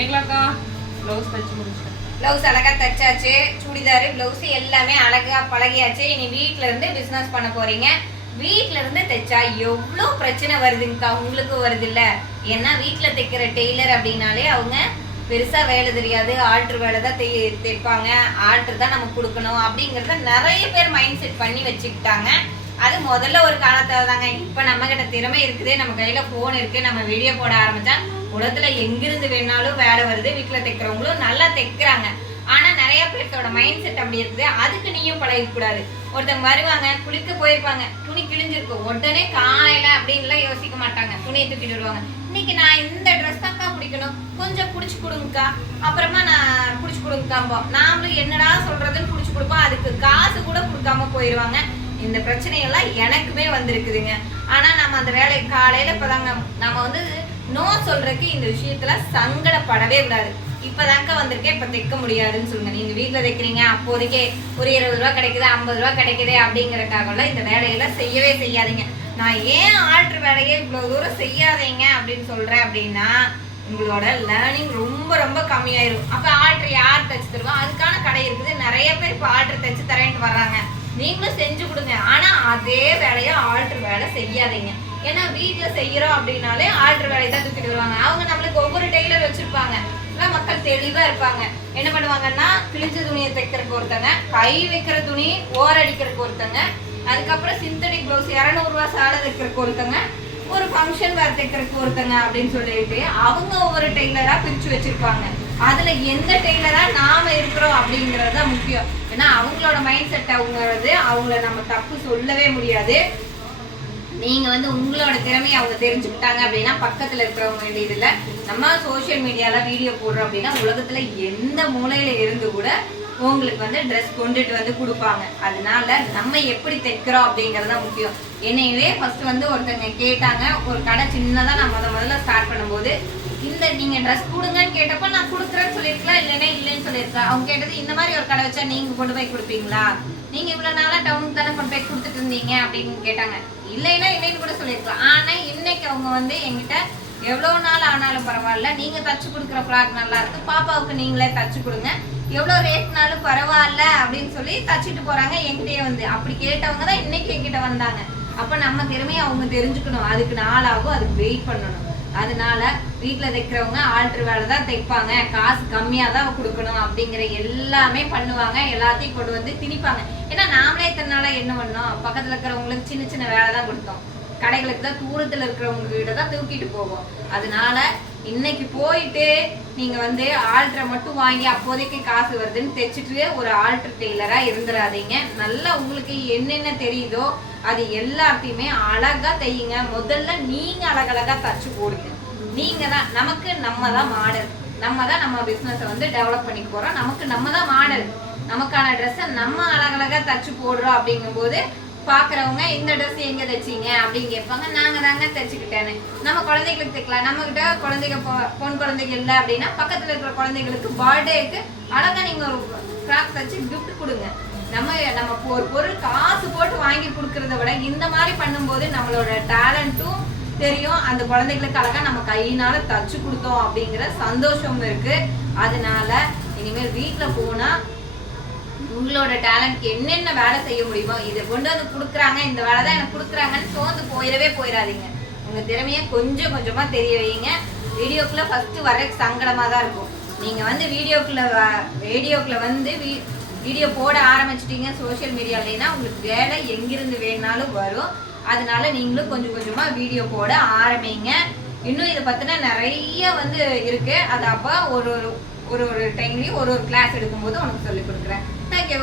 மேகலாக்கா blouse தச்சு முடிச்சிட்டேன். Blouse அழகாக தைச்சாச்சு சுடிதார் ப்ளவுஸ் எல்லாமே அழகாக பழகியாச்சு. இனி வீட்டில் இருந்து பிஸ்னஸ் பண்ண போகிறீங்க வீட்டில் இருந்து தைச்சா எவ்வளோ பிரச்சனை வருதுங்கக்கா உங்களுக்கு வருது இல்லை ஏன்னா வீட்டில் தைக்கிற டெய்லர் அப்படின்னாலே அவங்க பெருசாக வேலை தெரியாது. ஆல்ட்ரு வேலை தான் தை தைப்பாங்க. ஆல்ட்ரு தான் நம்ம கொடுக்கணும் அப்படிங்கிறத நிறைய பேர் மைண்ட் செட் பண்ணி வச்சுக்கிட்டாங்க. அது முதல்ல ஒரு காலத்தில் தாங்க. இப்போ நம்ம கிட்ட திறமை இருக்குது நம்ம கையில் ஃபோன் இருக்குது நம்ம வீடியோ போட ஆரம்பித்தா உலகத்தில் எங்கிருந்து வேணாலும் வேலை வருது வீட்டில் தைக்கிறவங்களும் நல்லா தைக்கிறாங்க. ஆனால் நிறைய பேர்த்தோட மைண்ட் செட் அப்படி இருக்குது. அதுக்கு நீயும் பழகக்கூடாது. ஒருத்தவங்க வருவாங்க குளிக்க போயிருப்பாங்க துணி கிழிஞ்சிருக்கும் உடனே காலையில அப்படின்லாம் யோசிக்க மாட்டாங்க. துணியை தூக்கிட்டு வருவாங்க. இன்னைக்கு நான் இந்த ட்ரெஸ் தான்க்கா பிடிக்கணும். கொஞ்சம் பிடிச்சி கொடுங்கக்கா. அப்புறமா நான் பிடிச்சி கொடுங்கக்காம்போம் நாமளும் என்னடா சொல்றதுன்னு பிடிச்சி கொடுப்போம். அதுக்கு காசு கூட கொடுக்காம போயிடுவாங்க இந்த பிரச்சனையெல்லாம் எனக்குமே வந்திருக்குதுங்க. ஆனால் நம்ம அந்த வேலை காலையில் இப்போதாங்க நம்ம வந்து நோ சொல்கிறதுக்கு இந்த விஷயத்துல சங்கடப்படவே கூடாது. இப்பதாங்க வந்திருக்கேன் இப்போ தைக்க முடியாதுன்னு சொல்லுங்க. நீங்கள் வீட்டில் தைக்கிறீங்க அப்போதைக்கே ஒரு இருபது ரூபா கிடைக்குது ஐம்பது ரூபா கிடைக்குது அப்படிங்கிறக்காகலாம் இந்த வேலையெல்லாம் செய்யவே செய்யாதீங்க. நான் ஏன் ஆல்ட்ரு வேலையே இவ்வளோ தூரம் செய்யாதீங்க அப்படின்னு சொல்கிறேன் அப்படின்னா உங்களோட லேர்னிங் ரொம்ப ரொம்ப கம்மியாயிரும். அப்போ ஆல்ட்ரு யார் தைச்சு தருவோம் அதுக்கான கடை இருக்குது. நிறைய பேர் இப்போ ஆல்ட்ரு தைச்சு தரேன்ட்டு வர்றாங்க. நீங்களும் செஞ்சு கொடுங்க. ஆனா அதே வேலையை ஆல்ட்ரு வேலை செய்யாதீங்க. ஏன்னா வீட்டில் செய்யறோம் அப்படின்னாலே ஆல்ட்ரு வேலையை தான் தூக்கிட்டு வருவாங்க. அவங்க நம்மளுக்கு ஒவ்வொரு டெய்லர் வச்சிருப்பாங்க. மக்கள் தெளிவா இருப்பாங்க. என்ன பண்ணுவாங்கன்னா கிழிஞ்ச துணியை தைக்கிறதுக்கு ஒருத்தங்க கை வைக்கிற துணி ஓரடிக்கிறதுக்கு ஒருத்தங்க அதுக்கப்புறம் சிந்தடிக் ப்ளவுஸ் இரநூறுவா சாலை தைக்கிறதுக்கு ஒருத்தங்க ஒரு ஃபங்க்ஷன் வேறு தைக்கிறதுக்கு ஒருத்தங்க அப்படின்னு சொல்லிட்டு அவங்க ஒவ்வொரு டெய்லராக பிரித்து வச்சுருப்பாங்க. அதுல எந்த டெய்லரா நாம இருக்கிறோம் அப்படிங்கறது தான் முக்கியம். ஏன்னா அவங்களோட மைண்ட் செட் அவங்கிறது அவங்கள நம்ம தப்பு சொல்லவே முடியாது. நீங்க வந்து உங்களோட திறமையை அவங்க தெரிஞ்சுக்கிட்டாங்க அப்படின்னா பக்கத்துல இருக்கிறவங்க வேண்டியதுல நம்ம சோஷியல் மீடியால வீடியோ போடுறோம் அப்படின்னா உலகத்துல எந்த மூலையில இருந்து கூட உங்களுக்கு வந்து ட்ரெஸ் கொண்டுட்டு வந்து கொடுப்பாங்க. அதனால நம்ம எப்படி தைக்கிறோம் அப்படிங்கிறது தான் முக்கியம். என்னையவே ஃபர்ஸ்ட் வந்து ஒருத்தங்க கேட்டாங்க ஒரு கடை சின்னதா நான் முத முதல்ல ஸ்டார்ட் பண்ணும்போது இந்த நீங்க ட்ரெஸ் கொடுங்கன்னு கேட்டப்ப நான் கொடுக்குறேன்னு சொல்லியிருக்கலாம் இல்லைன்னா இல்லைன்னு சொல்லியிருக்கேன் அவங்க கேட்டது இந்த மாதிரி ஒரு கடை வச்சா நீங்க கொண்டு போய் கொடுப்பீங்களா? நீங்க இவ்வளவு நாளா டவுனுக்கு தானே கொண்டு போய் கொடுத்துட்டு இருந்தீங்க அப்படின்னு கேட்டாங்க. இல்லைன்னா இல்லைன்னு கூட சொல்லியிருக்கலாம். ஆனா இன்னைக்கு அவங்க வந்து என்கிட்ட எவ்வளவு நாள் ஆனாலும் பரவாயில்ல. நீங்க தச்சு கொடுக்குற ஃப்ராக் நல்லா இருக்கு. பாப்பாவுக்கு நீங்களே தச்சு கொடுங்க. எவ்வளவு ரேட்னாலும் பரவாயில்ல அப்படின்னு சொல்லி தச்சுட்டு போறாங்க என்கிட்டயே வந்து. அப்படி கேட்டவங்க தான் இன்னைக்கு என்கிட்ட வந்தாங்க. அப்ப நம்ம திறமையை அவங்க தெரிஞ்சுக்கணும். அதுக்கு நாளாகும். அதுக்கு வெயிட் பண்ணணும். அதனால வீட்டில் தைக்கிறவங்க ஆல்ட்ரு வேலை தான் தைப்பாங்க. காசு கம்மியாக தான் கொடுக்கணும் அப்படிங்கிற எல்லாமே பண்ணுவாங்க. எல்லாத்தையும் கொண்டு வந்து திணிப்பாங்க. ஏன்னா நாமளே இத்தனை நாளாக என்ன பண்ணோம்? பக்கத்தில் இருக்கிறவங்களுக்கு சின்ன சின்ன வேலை தான் கொடுத்தோம். கடைகளுக்கு தான் தூரத்தில் இருக்கிறவங்க கிட்ட தான் தூக்கிட்டு போவோம். அதனால இன்னைக்கு போயிட்டு நீங்க வந்து ஆல்ட்ரை மட்டும் வாங்கி அப்போதைக்கு காசு வருதுன்னு தைச்சிட்டு ஒரு ஆல்ட்ரு டெய்லரா இருந்துடாதீங்க நல்லா உங்களுக்கு என்னென்ன தெரியுதோ அது எல்லாத்தையுமே அழகா தையுங்க. முதல்ல நீங்க அழகழகா தச்சு போடுங்க. நீங்க தான் நமக்கு நம்ம தான் மாடல் நம்ம தான் நம்ம பிஸ்னஸை வந்து டெவலப் பண்ணிக்க போறோம். நமக்கு நம்ம தான் மாடல் நமக்கான ட்ரெஸ்ஸை நம்ம அழகழகா தச்சு போடுறோம் அப்படிங்கும்போது பாக்குறவங்க இந்த ட்ரெஸ் எங்க தைச்சீங்க? அப்படின்னு கேட்பாங்க. நாங்க தாங்க தைச்சுக்கிட்டேன்னு. நம்ம குழந்தைகளுக்கு தைக்கலாம். நம்ம கிட்ட குழந்தைங்க பொன் குழந்தைங்க இல்லை அப்படின்னா பக்கத்துல இருக்கிற குழந்தைகளுக்கு பர்த்டேக்கு அழகா நீங்க ஒரு ஃப்ராக் தச்சு கிஃப்ட் கொடுங்க. நம்ம நம்ம இப்போ ஒரு பொருள் காசு போட்டு வாங்கி கொடுக்கறத விட இந்த மாதிரி பண்ணும்போது நம்மளோட டேலண்ட்டும் தெரியும். அந்த குழந்தைகளுக்கு அழகா நம்ம கையினால தச்சு கொடுத்தோம் அப்படிங்கிற சந்தோஷம் இருக்கு. அதனால இனிமேல் வீட்டில் போனா உங்களோட டேலண்ட் என்னென்ன வேலை செய்ய முடியுமோ இதை கொண்டு வந்து கொடுக்குறாங்க. இந்த வேலை தான் எனக்கு கொடுக்குறாங்கன்னு சோர்ந்து போயிடவே போயிடாதீங்க. உங்கள் திறமையை கொஞ்சம் கொஞ்சமாக தெரிய வைங்க. வீடியோக்குள்ளே ஃபஸ்ட்டு வர சங்கடமாக தான் இருக்கும். நீங்கள் வந்து வீடியோக்குள்ளே வீடியோக்குள்ளே வந்து வீ- வீடியோ போட ஆரம்பிச்சிட்டீங்க சோஷியல் மீடியாலேனா உங்களுக்கு வேலை எங்கிருந்து வேணாலும் வரும். அதனால நீங்களும் கொஞ்சம் கொஞ்சமாக வீடியோ போட ஆரம்பிங்க. இன்னும் இதை பற்றின நிறைய வந்து இருக்கு. அது அப்போ ஒரு ஒரு ஒரு ஒரு டைம்லேயும் ஒரு ஒரு கிளாஸ் எடுக்கும்போது உனக்கு சொல்லி கொடுக்குறேன். தேங்க்யூ